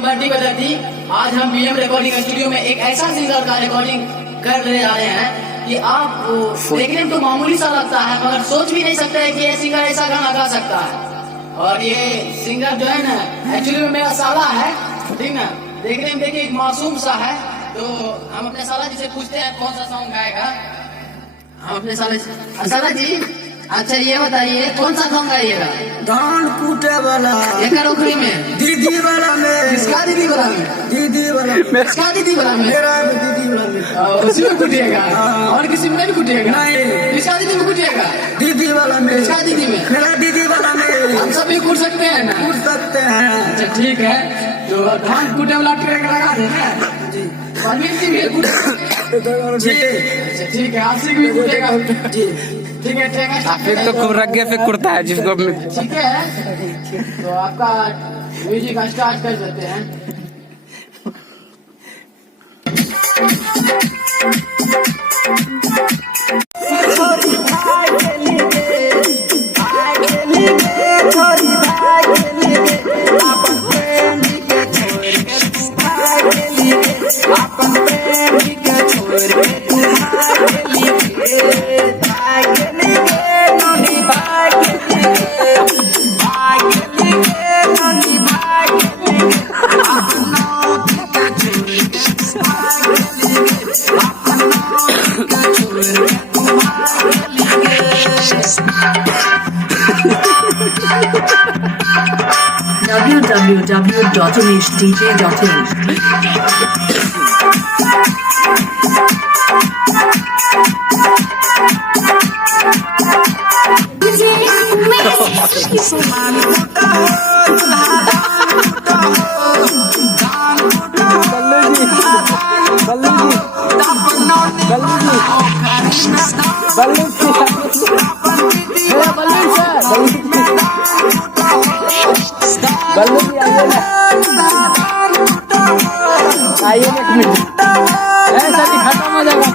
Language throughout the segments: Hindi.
नाम बंटी बदरती। आज हम बीएम रिकॉर्डिंग स्टूडियो में एक ऐसा सिंगर का रिकॉर्डिंग करने जा रहे हैं कि आपको देखने में तो मामूली सा लगता है, मगर सोच भी नहीं सकते है कि ये सिंगर ऐसा गाना गा सकता है। और ये सिंगर जो है ना, एक्चुअली में मेरा साला है, ठीक ना। देखने में देखिए एक मासूम सा है, तो हम अपने साला जी से पूछते हैं कौन सा सॉन्ग गाएगा। हम अपने साला जी, अच्छा ये बताइए कौन सा सॉन्ग गाइएगा? धान कूटे वाला एक ओखरी में, दीदी वाला में, किसका दीदी वाला में? दीदी वाला में, किसका दीदी वाला में? मेरा दीदी वाला में। उसी में कुटिएगा और किसी में नहीं कुटिएगा? नहीं। किसका दीदी में कुटिएगा? दीदी वाला में। किसका दीदी में? मेरा दीदी वाला में। हम सब भी कूट सकते हैं ना? कूट सकते हैं। अच्छा ठीक है, तो धान कूटे वाला ट्रैक लगा देना जी। परमीत सिंह भी कूटेगा जी। अच्छा ठीक है, आशिक भी कूटेगा जी। ठीक है, ठीक है। आफिक तो खूब रग्गे पे कुर्ता है जिसको ठीक है, तो आपका म्यूजिक स्टार्ट कर देते हैं। आइए एक मिनट, ऐसा नहीं खत्म हो जाएगा।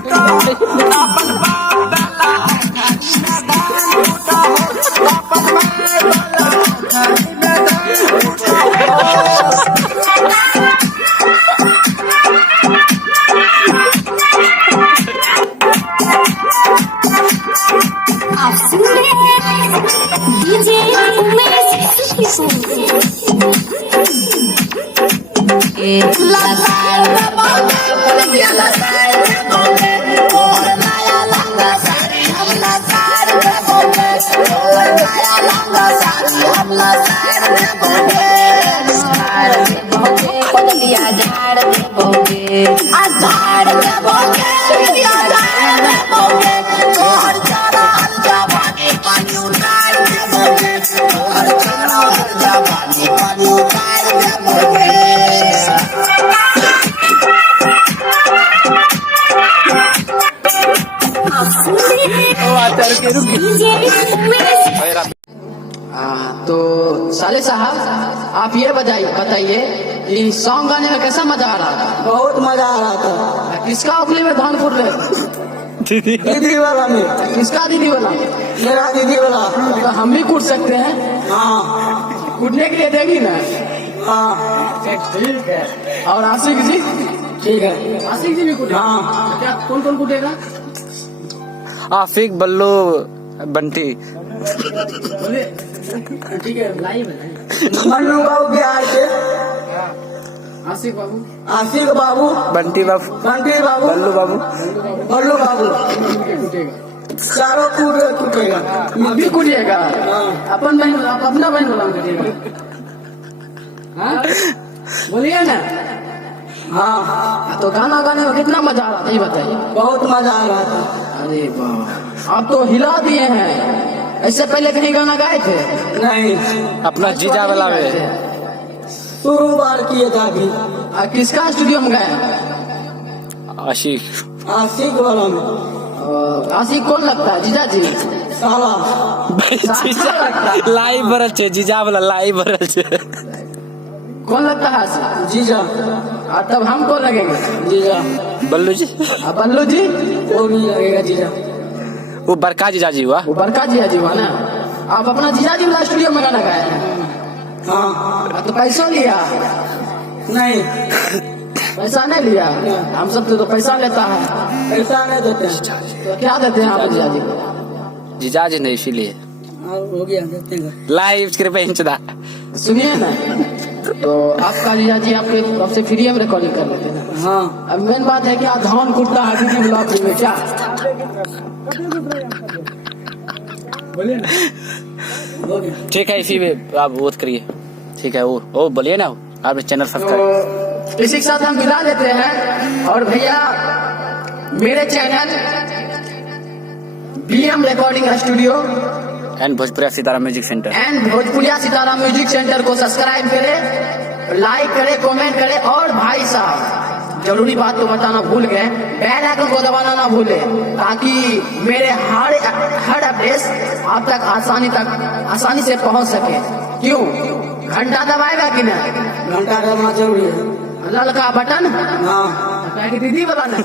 तो साले साहब, आप ये बताइए कि सॉन्ग गाने में कैसा मजा आ रहा था? बहुत मजा आ रहा था। किसका उखली में धान फूट रहे? दीदी वाला में। किसका दीदी वाला? मेरा दीदी वाला। तो हम भी कूट सकते हैं? हाँ। कूटने के लिए देगी ना? हाँ ठीक है। और आशिक जी? ठीक है। आशिक जी भी कूटेगा? हाँ। क्या कौन कौन कूटेगा? आफिक, बल्लू, बंटी। बोले ठीक है, लाइव है। मन्नू बाबू बिहार के। आशिक बाबू, आशिक बाबू, बंटी बाबू, बंटी बाबू, बल्लू बाबू, बल्लू बाबू, चारों कूटेगा। अभी कूटिएगा? अपन बहन, आप अपना बहन बोला कूटिएगा? हाँ बोलिए ना। हाँ। तो गाना गाने में कितना मजा आ रहा था ये बताइए? बहुत मजा आ रहा था। अरे वाह, आप तो हिला दिए हैं। इससे पहले कहीं गाना गाए थे? नहीं, अपना जीजा वाला में शुरू बार किए था अभी। किसका स्टूडियो में गए? आशिक। आशिक वाला में। आशिक कौन लगता है? जीजा जी? साला। लाइव भरल छे, जीजा वाला लाइव भरल छे। कौन लगता है आशिक? जीजा। तब हम कौन लगेंगे? जीजा। बल्लू जी। बल्लू जी? वो भी लगेगा जीजा। वो बड़का जीजा जी हुआ। वो बड़का जीजा जी हुआ ना। आप अपना जीजा जी वाला स्टूडियो में गाना गाए हैं? हाँ। तो पैसों लिया? नहीं, पैसा नहीं लिया? हम सब तो पैसा लेता है। पैसा नहीं देते हैं। तो क्या देते हैं आप जीजा जी को? जीजा जी नहीं, इसीलिए हो गया, देते हैं। लाइव कृपया सुनिए ना, तो आपका जीजा जी आपके तरफ से फ्री में रिकॉर्डिंग कर लेते हैं। हाँ, अब मेन बात है क्या धान कुटता है वीडियो ब्लॉग में क्या? बोलिए ना, हो गया। ठीक है, इसी में आप वोट करिए। ठीक है, वो बोलिए ना, आप चैनल सब्सक्राइब। तो इसी के साथ हम विदा लेते हैं। और भैया मेरे channel BM recording studio and Bhojpuriya Sitaram music centre music centre को सब्सक्राइब करें, लाइक करें, कमेंट करें। और भाई साहब जरूरी बात तो बताना भूल गए, बेल आइकन को दबाना ना भूले, ताकि मेरे हर अपडेट आप तक आसानी से पहुंच सके। क्यों? घंटा दबाएगा कि नहीं? घंटा दबाना जरूरी है। ललका बटन हाँ, दीदी वाला नहीं।